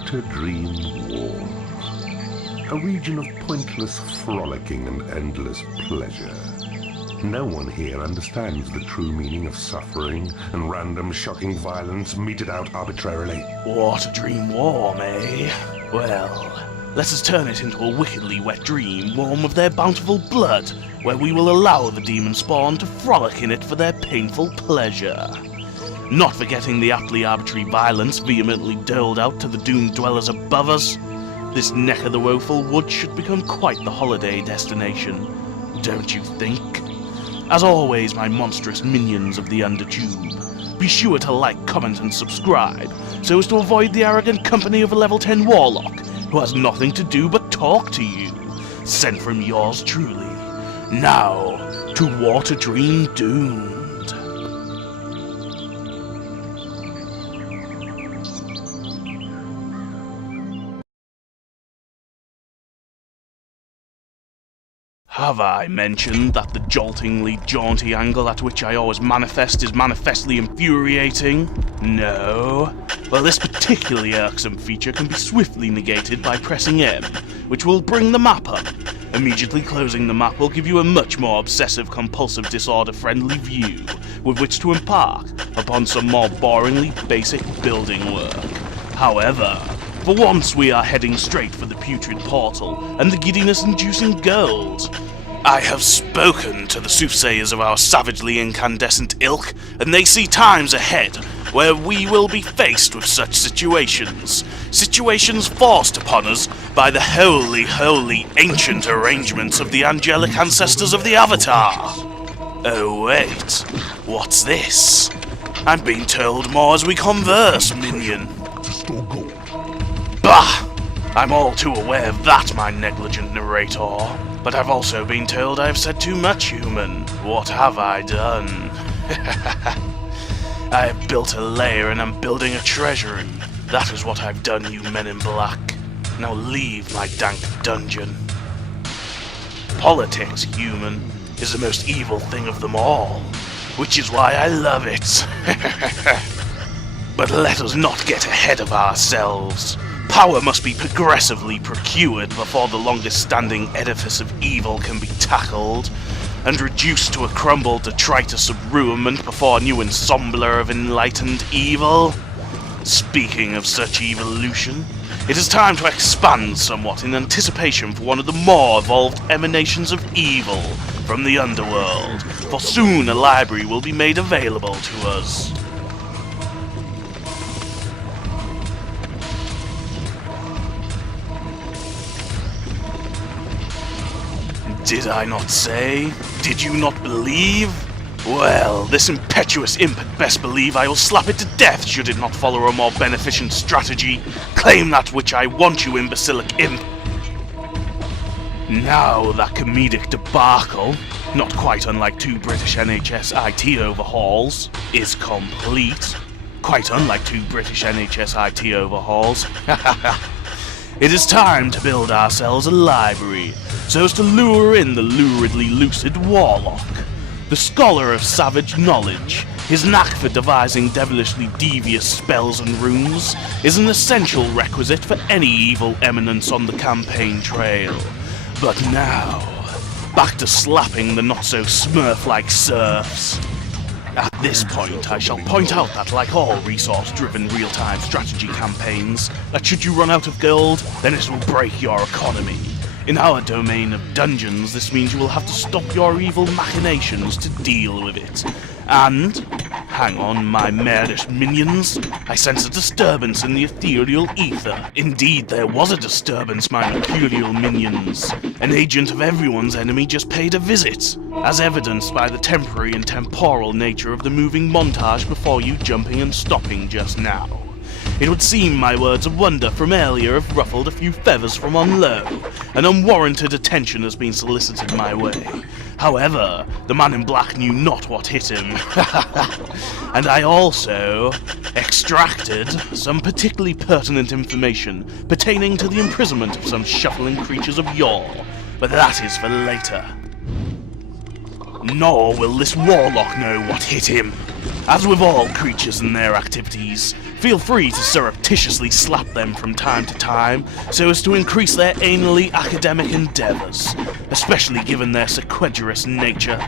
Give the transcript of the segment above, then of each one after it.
Water Dream War. A region of pointless frolicking and endless pleasure. No one here understands the true meaning of suffering and random shocking violence meted out arbitrarily. Water Dream Warm, eh? Well, let us turn it into a wickedly wet dream warm with their bountiful blood, where we will allow the demon spawn to frolic in it for their painful pleasure. Not forgetting the aptly arbitrary violence vehemently doled out to the doomed dwellers above us, this neck of the woeful wood should become quite the holiday destination, don't you think? As always, my monstrous minions of the UnderTube, be sure to like, comment and subscribe, so as to avoid the arrogant company of a level 10 warlock, who has nothing to do but talk to you. Sent from yours truly. Now, to Water Dream Doomed. Have I mentioned that the joltingly jaunty angle at which I always manifest is manifestly infuriating? No? Well, this particularly irksome feature can be swiftly negated by pressing M, which will bring the map up. Immediately closing the map will give you a much more obsessive-compulsive disorder-friendly view, with which to embark upon some more boringly basic building work. However, for once we are heading straight for the putrid portal and the giddiness-inducing gold. I have spoken to the soothsayers of our savagely incandescent ilk, and they see times ahead where we will be faced with such situations. Situations forced upon us by the holy, ancient arrangements of the angelic ancestors of the Avatar. Oh wait, what's this? I'm being told more as we converse, minion. Bah! I'm all too aware of that, my negligent narrator. But I've also been told I've said too much, human. What have I done? I have built a lair and I'm building a treasury. That is what I've done, you men in black. Now leave my dank dungeon. Politics, human, is the most evil thing of them all, which is why I love it. But let us not get ahead of ourselves. Power must be progressively procured before the longest-standing edifice of evil can be tackled, and reduced to a crumbled detritus of ruinment before a new ensembler of enlightened evil. Speaking of such evolution, it is time to expand somewhat in anticipation for one of the more evolved emanations of evil from the underworld, for soon a library will be made available to us. Did I not say? Did you not believe? Well, this impetuous imp had best believe I will slap it to death should it not follow a more beneficent strategy. Claim that which I want, you imbecilic imp. Now that comedic debacle, not quite unlike 2 British NHS IT overhauls, is complete. Quite unlike 2 British NHS IT overhauls. It is time to build ourselves a library, so as to lure in the luridly lucid warlock. The scholar of savage knowledge, his knack for devising devilishly devious spells and runes, is an essential requisite for any evil eminence on the campaign trail. But now, back to slapping the not-so-smurf-like serfs. At this point, I shall point out that, like all resource-driven real-time strategy campaigns, that should you run out of gold, then it will break your economy. In our domain of dungeons, this means you will have to stop your evil machinations to deal with it. And, hang on, my marish minions, I sense a disturbance in the ethereal ether. Indeed, there was a disturbance, my mercurial minions. An agent of everyone's enemy just paid a visit, as evidenced by the temporary and temporal nature of the moving montage before you jumping and stopping just now. It would seem my words of wonder from earlier have ruffled a few feathers from on low, and unwarranted attention has been solicited my way. However, the man in black knew not what hit him, and I also extracted some particularly pertinent information pertaining to the imprisonment of some shuffling creatures of yore, but that is for later. Nor will this warlock know what hit him. As with all creatures and their activities, feel free to surreptitiously slap them from time to time so as to increase their anally academic endeavours, especially given their sequedraous nature.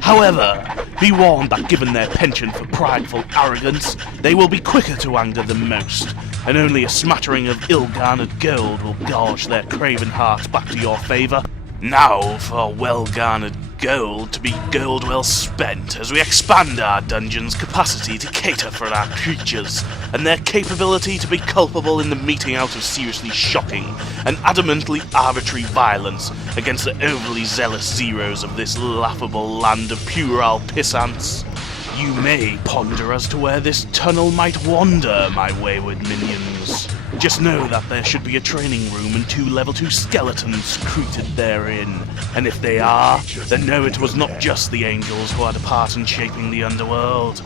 However, be warned that given their penchant for prideful arrogance, they will be quicker to anger than most, and only a smattering of ill-garnered gold will gouge their craven hearts back to your favour. Now for well-garnered gold to be gold well spent as we expand our dungeon's capacity to cater for our creatures and their capability to be culpable in the meting out of seriously shocking and adamantly arbitrary violence against the overly zealous zeros of this laughable land of puerile pissants. You may ponder as to where this tunnel might wander, my wayward minions. Just know that there should be a training room and 2 level 2 skeletons secreted therein, and if they are, then know it was not just the angels who had a part in shaping the underworld.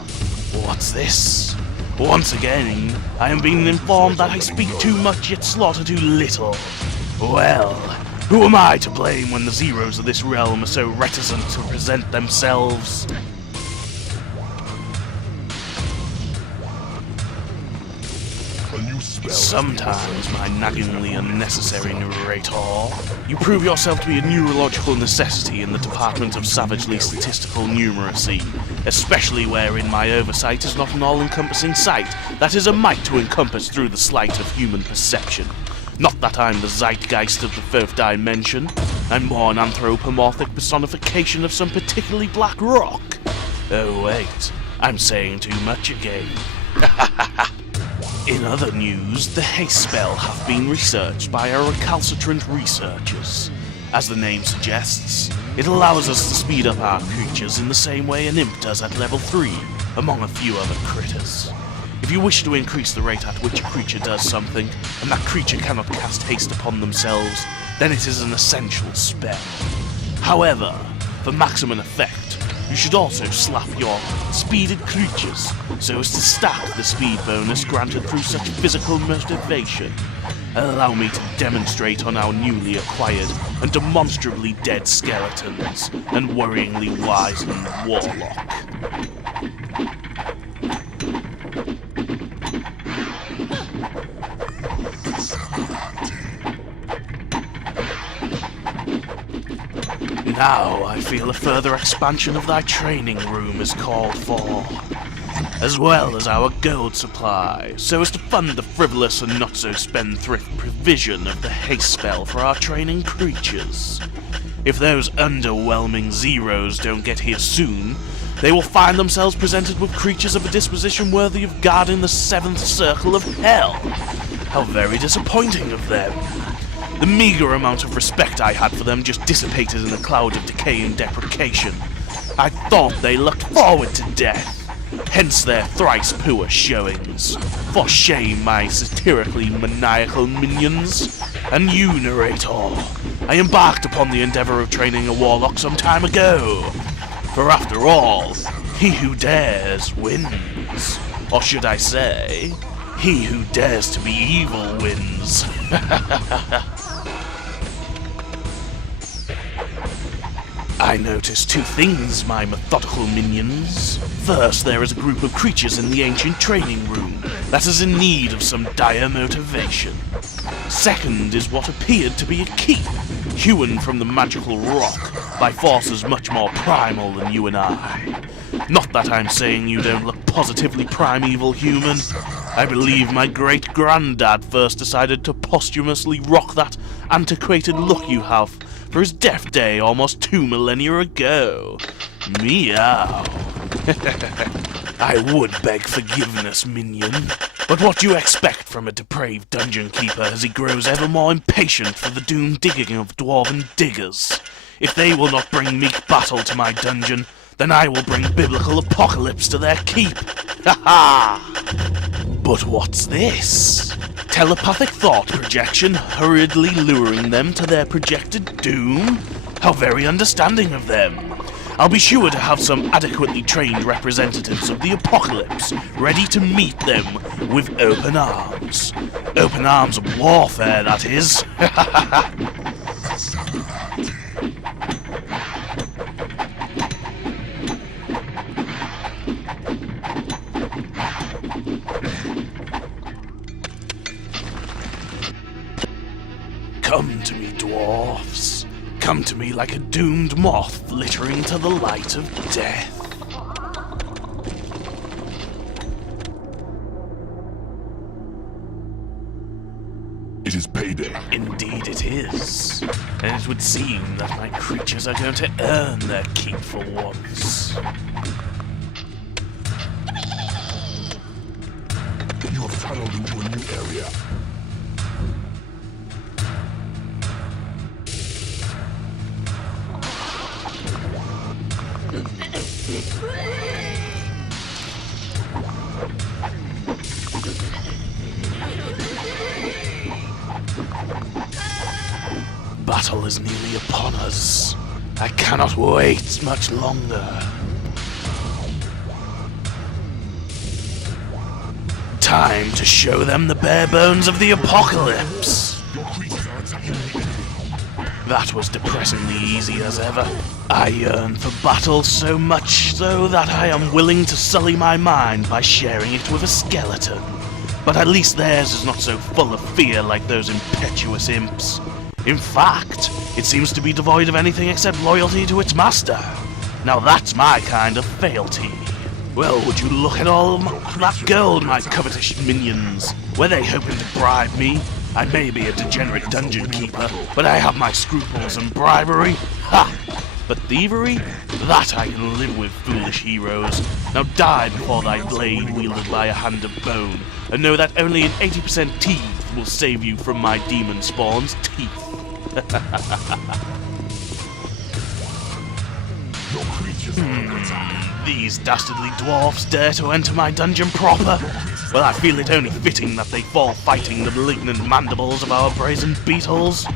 What's this? Once again, I am being informed that I speak too much yet slaughter too little. Well, who am I to blame when the zeros of this realm are so reticent to present themselves? Sometimes, my naggingly unnecessary narrator, you prove yourself to be a neurological necessity in the department of savagely statistical numeracy, especially wherein my oversight is not an all-encompassing sight that is a might to encompass through the sleight of human perception. Not that I'm the zeitgeist of the 4th dimension, I'm more an anthropomorphic personification of some particularly black rock. Oh wait, I'm saying too much again. In other news, the haste spell hath been researched by our recalcitrant researchers. As the name suggests, it allows us to speed up our creatures in the same way an imp does at level 3, among a few other critters. If you wish to increase the rate at which a creature does something, and that creature cannot cast haste upon themselves, then it is an essential spell. However, for maximum effect, you should also slap your speeded creatures so as to stack the speed bonus granted through such physical motivation. Allow me to demonstrate on our newly acquired and demonstrably dead skeletons and worryingly wizened warlock. Now I feel a further expansion of thy training room is called for, as well as our gold supply, so as to fund the frivolous and not-so-spendthrift provision of the haste spell for our training creatures. If those underwhelming zeros don't get here soon, they will find themselves presented with creatures of a disposition worthy of guarding the 7th circle of hell. How very disappointing of them. The meager amount of respect I had for them just dissipated in a cloud of decay and deprecation. I thought they looked forward to death, hence their thrice poor showings. For shame, my satirically maniacal minions. And you, narrator, I embarked upon the endeavour of training a warlock some time ago. For after all, he who dares wins. Or should I say, he who dares to be evil wins. I notice 2 things, my methodical minions. First, there is a group of creatures in the ancient training room that is in need of some dire motivation. Second is what appeared to be a keep, hewn from the magical rock by forces much more primal than you and I. Not that I'm saying you don't look positively primeval human. I believe my great-granddad first decided to posthumously rock that antiquated look you have for his death day almost 2 millennia ago. Meow. I would beg forgiveness, minion, but what do you expect from a depraved dungeon keeper as he grows ever more impatient for the doomed digging of dwarven diggers? If they will not bring meek battle to my dungeon, then I will bring biblical apocalypse to their keep. Ha ha! But what's this? Telepathic thought projection hurriedly luring them to their projected doom? How very understanding of them. I'll be sure to have some adequately trained representatives of the apocalypse ready to meet them with open arms. Open arms of warfare, that is. Come to me, dwarfs. Come to me like a doomed moth flittering to the light of death. It is payday. Indeed it is. And it would seem that my creatures are going to earn their keep for once. You have tunneled into a new area. Battle is nearly upon us. I cannot wait much longer. Time to show them the bare bones of the apocalypse. That was depressingly easy as ever. I yearn for battle so much so that I am willing to sully my mind by sharing it with a skeleton. But at least theirs is not so full of fear like those impetuous imps. In fact, it seems to be devoid of anything except loyalty to its master. Now that's my kind of fealty. Well, would you look at all that gold, my covetous minions? Were they hoping to bribe me? I may be a degenerate dungeon keeper, but I have my scruples, and bribery? Ha! But thievery? That I can live with, foolish heroes. Now die before thy blade wielded by a hand of bone, and know that only an 80% teeth will save you from my demon spawn's teeth. These dastardly dwarfs dare to enter my dungeon proper? Well, I feel it only fitting that they fall fighting the malignant mandibles of our brazen beetles,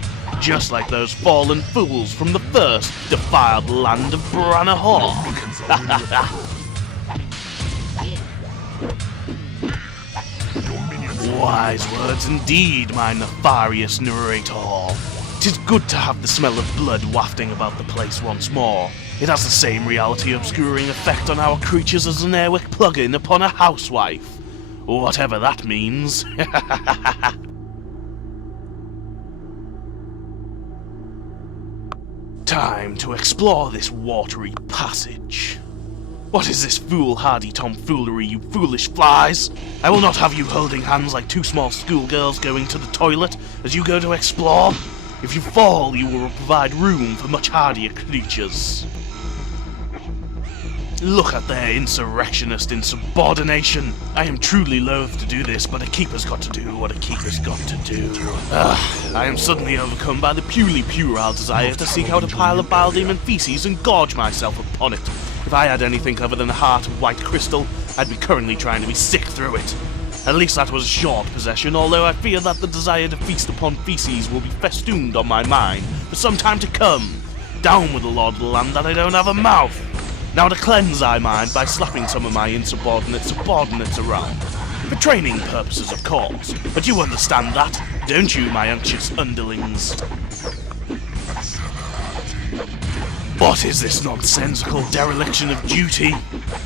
just like those fallen fools from the first defiled land of Branahawk. Wise words indeed, my nefarious narrator. 'Tis good to have the smell of blood wafting about the place once more. It has the same reality-obscuring effect on our creatures as an Airwick plug-in upon a housewife. Whatever that means. Time to explore this watery passage. What is this foolhardy tomfoolery, you foolish flies? I will not have you holding hands like two small schoolgirls going to the toilet as you go to explore. If you fall, you will provide room for much hardier creatures. Look at their insurrectionist insubordination. I am truly loath to do this, but a keeper's got to do what a keeper's got to do. I am suddenly overcome by the purely puerile desire to seek out a pile of bile demon feces and gorge myself upon it. If I had anything other than a heart of white crystal, I'd be currently trying to be sick through it. At least that was a short possession, although I fear that the desire to feast upon feces will be festooned on my mind for some time to come. Down with the lord of the land that I don't have a mouth. Now to cleanse I mind by slapping some of my insubordinate subordinates around. For training purposes, of course. But you understand that, don't you, my unctuous underlings? What is this nonsensical dereliction of duty?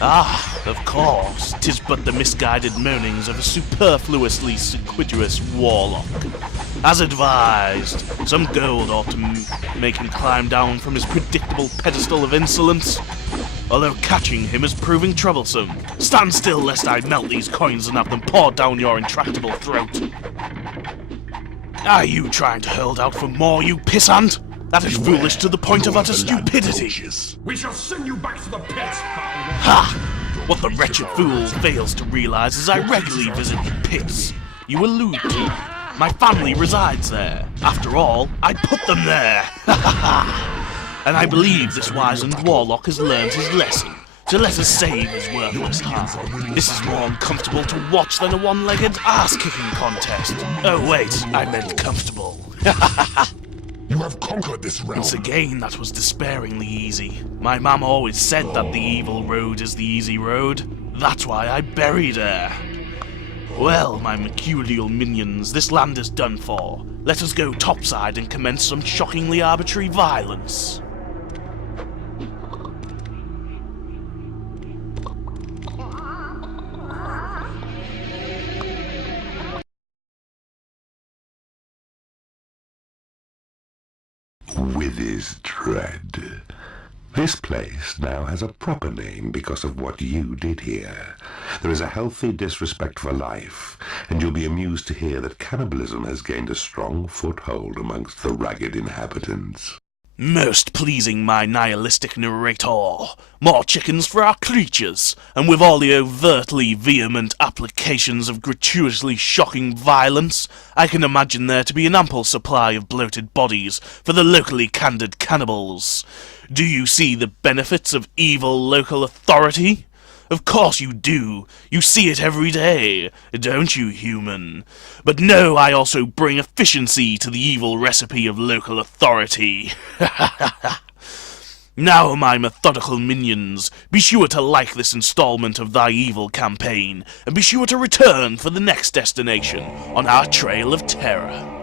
Ah, of course, 'tis but the misguided moanings of a superfluously sequiturous warlock. As advised, some gold ought to make him climb down from his predictable pedestal of insolence. Although catching him is proving troublesome. Stand still lest I melt these coins and have them poured down your intractable throat. Are you trying to hold out for more, you pissant? That is foolish to the point of utter stupidity. We shall send you back to the pit. Ha! What the wretched fool fails to realize is I regularly visit the pits you allude to. My family resides there. After all, I put them there. Ha ha ha! And I believe this wizened warlock has learned his lesson, to let us save his worthless heart. This is more uncomfortable to watch than a one-legged ass-kicking contest. Oh wait, I meant comfortable. You have conquered this realm. Once again, that was despairingly easy. My mum always said that the evil road is the easy road. That's why I buried her. Well, my mercurial minions, this land is done for. Let us go topside and commence some shockingly arbitrary violence. is dread. This place now has a proper name because of what you did here. There is a healthy disrespect for life, and you'll be amused to hear that cannibalism has gained a strong foothold amongst the ragged inhabitants. Most pleasing, my nihilistic narrator. More chickens for our creatures, and with all the overtly vehement applications of gratuitously shocking violence, I can imagine there to be an ample supply of bloated bodies for the locally candid cannibals. Do you see the benefits of evil local authority? Of course you do. You see it every day, don't you, human? But no, I also bring efficiency to the evil recipe of local authority. Now, my methodical minions, be sure to like this installment of thy evil campaign, and be sure to return for the next destination on our trail of terror.